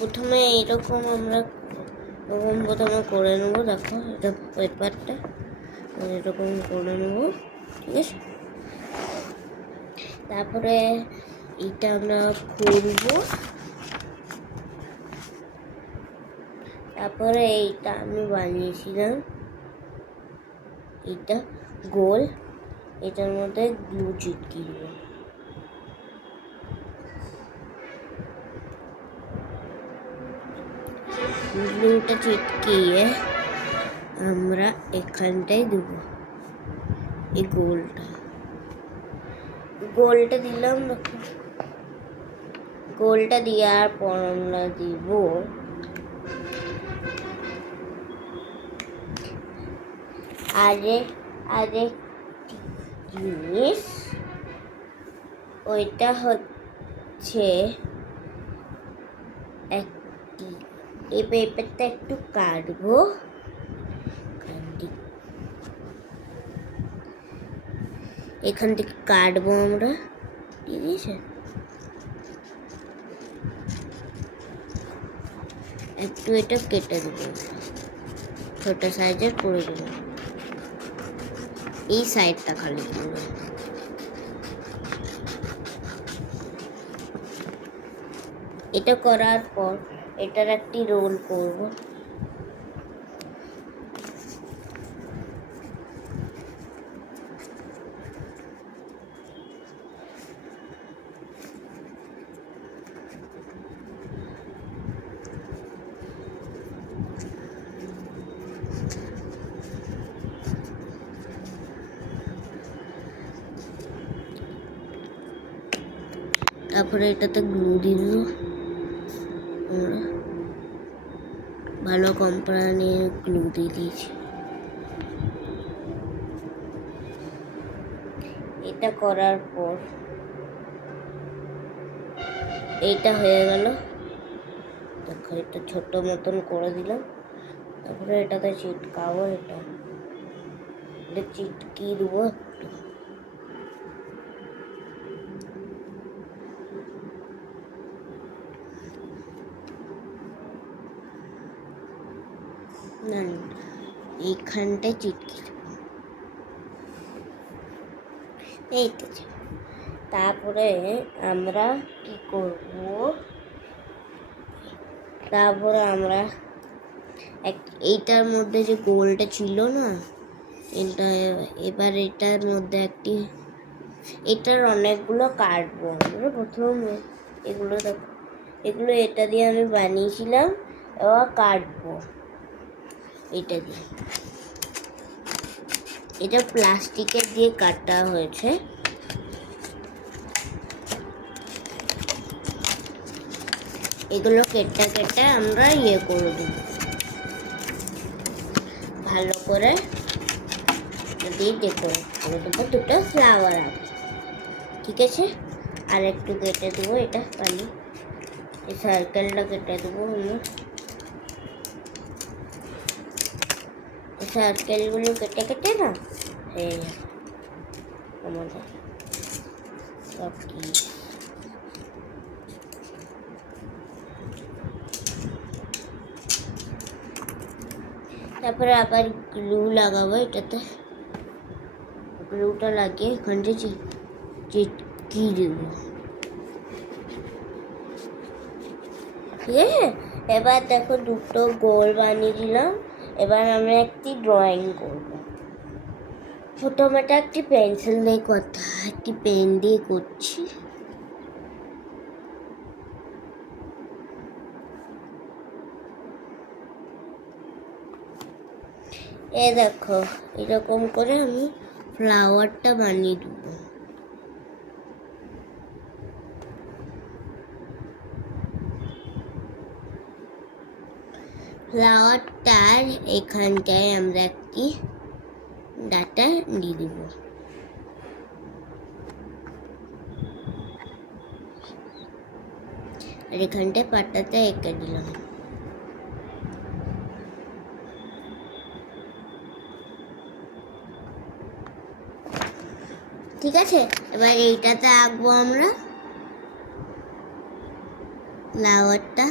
প্রথমে এইরকম আমরা প্রথমে করে নেবো। দেখো এটা পেপারটা এরকম করে নেবো, ঠিক আছে। তারপরে এটা আমরা খুলবো। তারপরে এইটা আমি বানিয়েছিলাম, এটা গোল, এটার মধ্যে গ্লু চিটকিয়ে দেবো। গ্লুটা চিটকিয়ে আমরা এখানটায় দেবো, এই গোলটা দিলাম। দেখো গোলটা দেওয়ার পর আমরা দিব আরেক জিনিস, ওইটা হচ্ছে এই পেপারটা একটু কাটবো, এখান থেকে কাটবো আমরা, ঠিক আছে। একটু এটা কেটে দেবো, ছোট সাইজের করে দেবো, এই সাইডটা খালি দেবো। এটা করার পর এটার একটি রোল করব। তারপরে এটাতে গ্লু দিল, ভালো কোম্পানির গ্লু দিয়ে দিয়েছি। এটা করার পর এইটা হয়ে গেল। দেখো এটা ছোট মতন করে দিলাম। তারপরে এটাতে চিটকাবো, এটা চিটকিয়ে দেবো একটু। না এইখানটায় চিটকিয়ে দেবো, এইটা। তারপরে আমরা কি করব, তারপরে আমরা এইটার মধ্যে যে গোলটা ছিল না, এটা এবার এটার মধ্যে এটার অনেকগুলো কাটবো আমরা। প্রথমে এগুলো দেখো, এগুলো এটা দিয়ে আমি বানিয়েছিলাম, এবার কাটবো এটা দিয়ে। এটা প্লাস্টিকের দিয়ে কাটা হয়েছে। এগুলো কেটে আমরা করে দেব ভালো করে, দিয়ে ডেকোরেট করে দেবো দুটো ফ্লাওয়ার আছে, ঠিক আছে। আর একটু কেটে দেবো এটা পানি, এই সার্কেলটা কেটে দেবো আমি। সার্কেলগুলো কেটে না হয়ে যাবে আমাদের সব কি। তারপরে আবার গ্লু লাগাবো এটাতে, গ্লুটা লাগিয়ে এখানটা চিটকিয়ে দেবো, ঠিক আছে। এবার দেখো দুটো গোল বানিয়ে দিলাম। এবার আমরা একটি ড্রয়িং করব। প্রথমে একটি পেন্সিল দিয়ে কথা, একটি পেন দিয়ে করছি। এ দেখো এরকম করে আমি ফ্লাওয়ারটা বানিয়ে দেবো। ফ্লাওয়ারটার এখানটায় আমরা একটি ডাটা দিয়ে দেব। আর এখানটায় পাতাটা এঁকে দিলাম। ঠিক আছে, এবার এইটাতে আঁকবো আমরা ফ্লাওয়ারটা।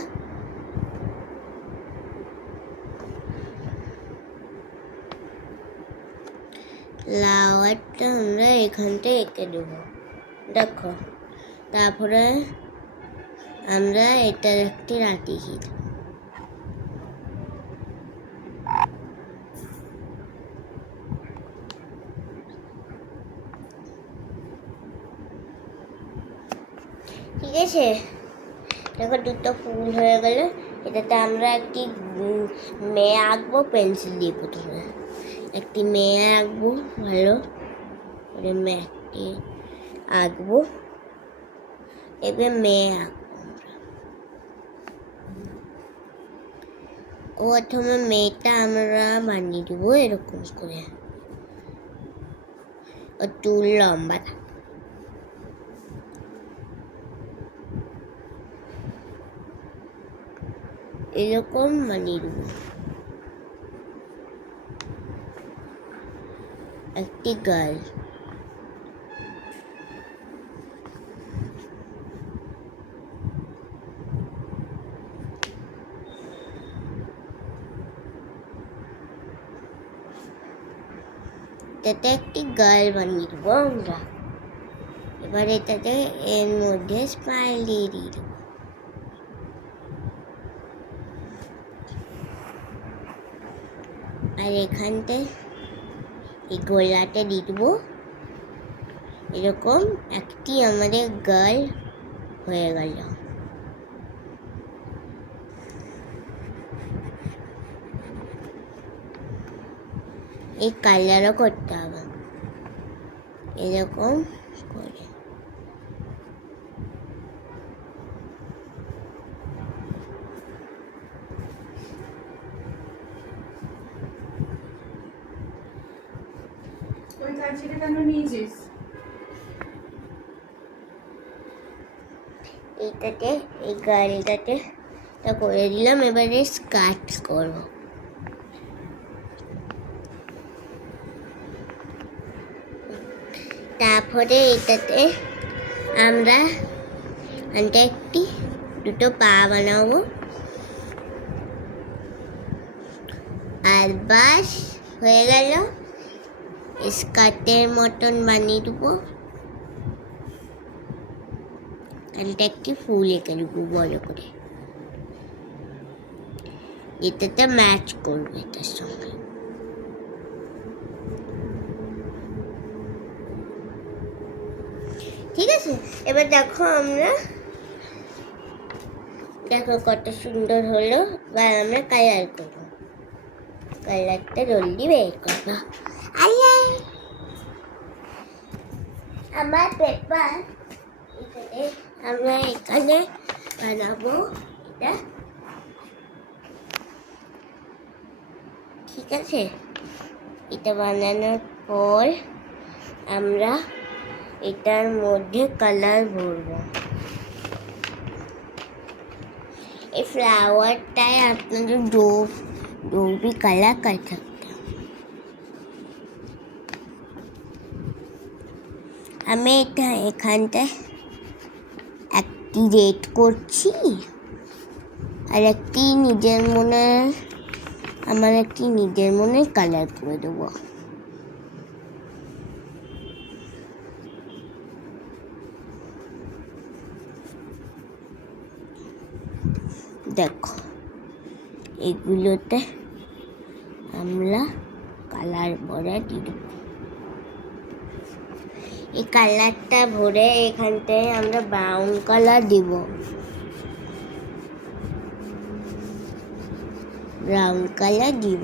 ফ্লাওয়ারটা আমরা এখানটা এঁকে দেবো, দেখো। তারপরে আমরা এটা একটি রাখি দেবো। ঠিক আছে, দেখো দুটো ফুল হয়ে গেল। এটাতে আমরা একটি মেয়ে আঁকবো পেন্সিল দিয়ে। প্রথমে একটি মেয়ে আঁকবো, ভালো করে মেয়েকে আঁকবো। এবার মেয়ে আঁকবো আমরা। প্রথমে মেয়েটা আমরা বানিয়ে দেবো এরকম করে, ও চুল লম্বা এরকম বানিয়ে দেবো। একটি গার্ল, এটাতে একটি গার্ল বানিয়ে দেবো আমরা। এবার এটাতে এর মধ্যে স্মাইল দিয়ে দেবো। আর এখানটায় এই গোলাটা দিয়ে দেবো। এরকম একটি আমাদের গার্ল হয়ে গেল। এই কালারও করতে হবে এরকম করে। এইটাতে এই গাড়িটাতে তা করে দিলাম। এবারে স্কার্ট করব। তারপরে এটাতে আমরা একটি দুটো পা বানাবো। আর বাস হয়ে গেল, স্কার্টের মতন বানিয়ে দেবো। এটা একটি ফুল এঁকে দেবো বড় করে, এটাতে ম্যাচ করবে এটার সঙ্গে। ঠিক আছে, এবার দেখো আমরা দেখো কত সুন্দর হলো। এবার আমরা কালার করবো। কালারটা জলদি বের করবো। আমার পেপার আমরা এখানে বানাবো এটা। ঠিক আছে, এটা বানানোর পর আমরা এটার মধ্যে কালার ভরবো। এই ফ্লাওয়ারটায় আপনাদের जो भी कलर कर सकते हो। আমি এটা এখানটায় একটি রেড করছি, আর একটি নিজের মনে আমার একটি নিজের মনে কালার করে দেবো। দেখো এগুলোতে আমরা কালার ভরে দিয়ে দেবো। এই কালারটা ভরে এখানটায় আমরা ব্রাউন কালার দিব। ব্রাউন কালার দিব,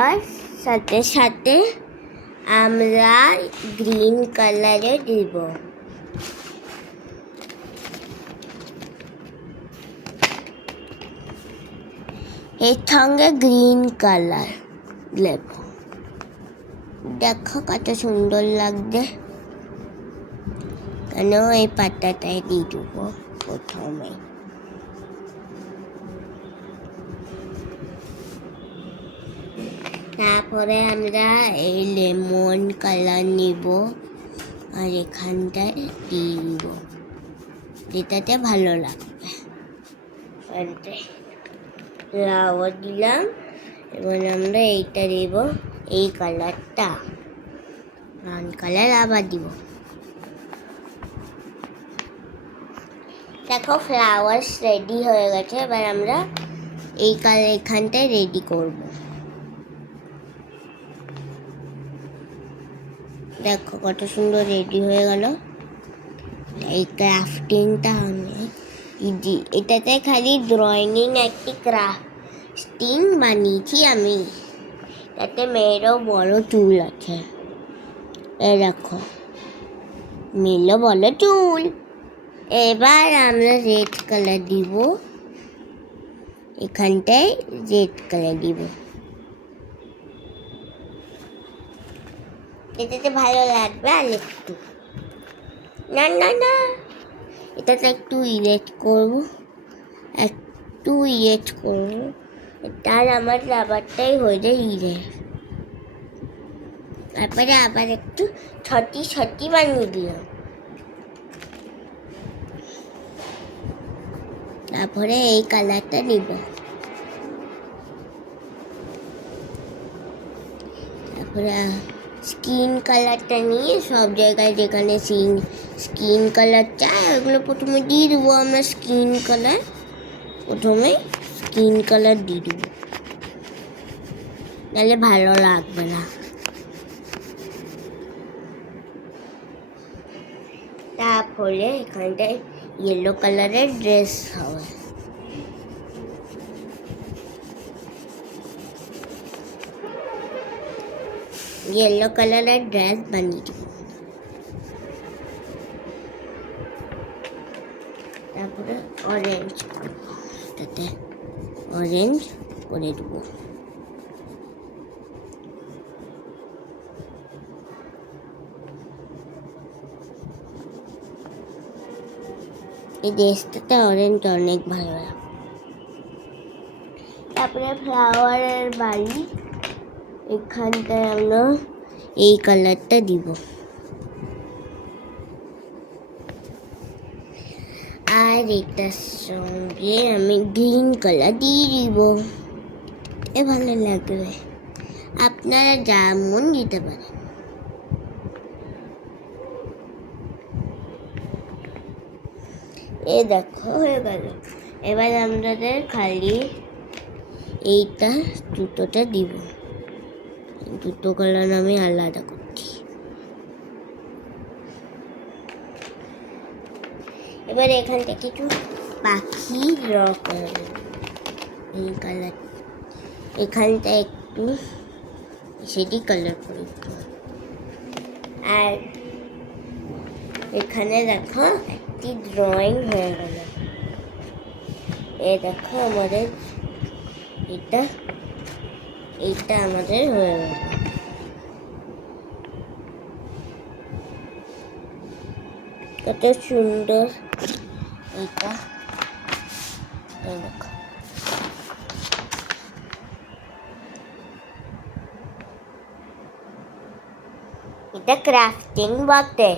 আর সাথে সাথে আমরা গ্রিন কালারে দিব। এর সঙ্গে গ্রিন কালার দেব। দেখো কত সুন্দর লাগছে। কেন এই পাতাটায় দিয়ে দেবো প্রথমে। তারপরে আমরা এই লেমন কালার নিব, আর এখানটায় দিয়ে দিব, যেটাতে ভালো লাগবে। ফ্লাওয়ার দিলাম। এবার আমরা এইটা দেব, এই কালারটা, ব্রাউন কালার আবার দিব। দেখো ফ্লাওয়ার্স রেডি হয়ে গেছে। এবার আমরা এই কালার এখানটায় রেডি করব। দেখো কত সুন্দর রেডি হয়ে গেল। এই ক্রাফটিংটা আমি এটাতে খালি ড্রয়িং একটি ক্রাফটিং বানিয়েছি আমি। তাতে মেয়েরও বড় চুল আছে, এই দেখো মেয়েরও বড় চুল। এবার আমরা রেড কালার দিব, এখানটায় রেড কালার দিব। এটাতে ভালো লাগবে। আর একটু না না না, এটাতে একটু ইরেজ করবো, একটু ইরেজ করবো। তার আমার রাবারটাই হয়ে যায় ইরেজ। তারপরে আবার একটু ছটি ছটি বানিয়ে দিলাম। তারপরে এই কালারটা নিব। তারপরে স্কিন কালারটা নিয়ে সব জায়গায় যেখানে স্কিন কালার চাই ওগুলো প্রথমে দিয়ে দেবো। আমরা স্কিন কালার প্রথমে স্কিন কালার দিয়ে দেবো, নাহলে ভালো লাগবে না। তারপরে এখানটায় ইয়েলো কালারের ড্রেস হবে। येलो कलर ड्रेस बनी তারপরে অরেঞ্জ এটাতে অরেঞ্জ করে দেবো। এই ড্রেসটাতে অরেঞ্জ অনেক ভালো লাগে। তারপরে ফ্লাওয়ারের বাড়ি এখানটায় আমরা এই কালারটা দিব। আর এটার সঙ্গে আমি গ্রিন কালার দিয়ে দিব, এ ভালো লাগবে। আপনারা যেমন দিতে পারেন। এ দেখো হয়ে গেল। এবার আমাদের খালি এইটা জুতোটা দিব। দুটো কালার আমি আলাদা করছি। এবার এখানটা কিছু পাখি ড্র করে দেব। এই কালার এখানটা একটু সেটি কালার করে দেব। আর এখানে দেখো একটি ড্রয়িং হয়ে গেল। এ দেখো আমাদের এইটা আমাদের হয়ে গেল। কত সুন্দর এটা, দেখো এটা ক্রাফটিং বটে।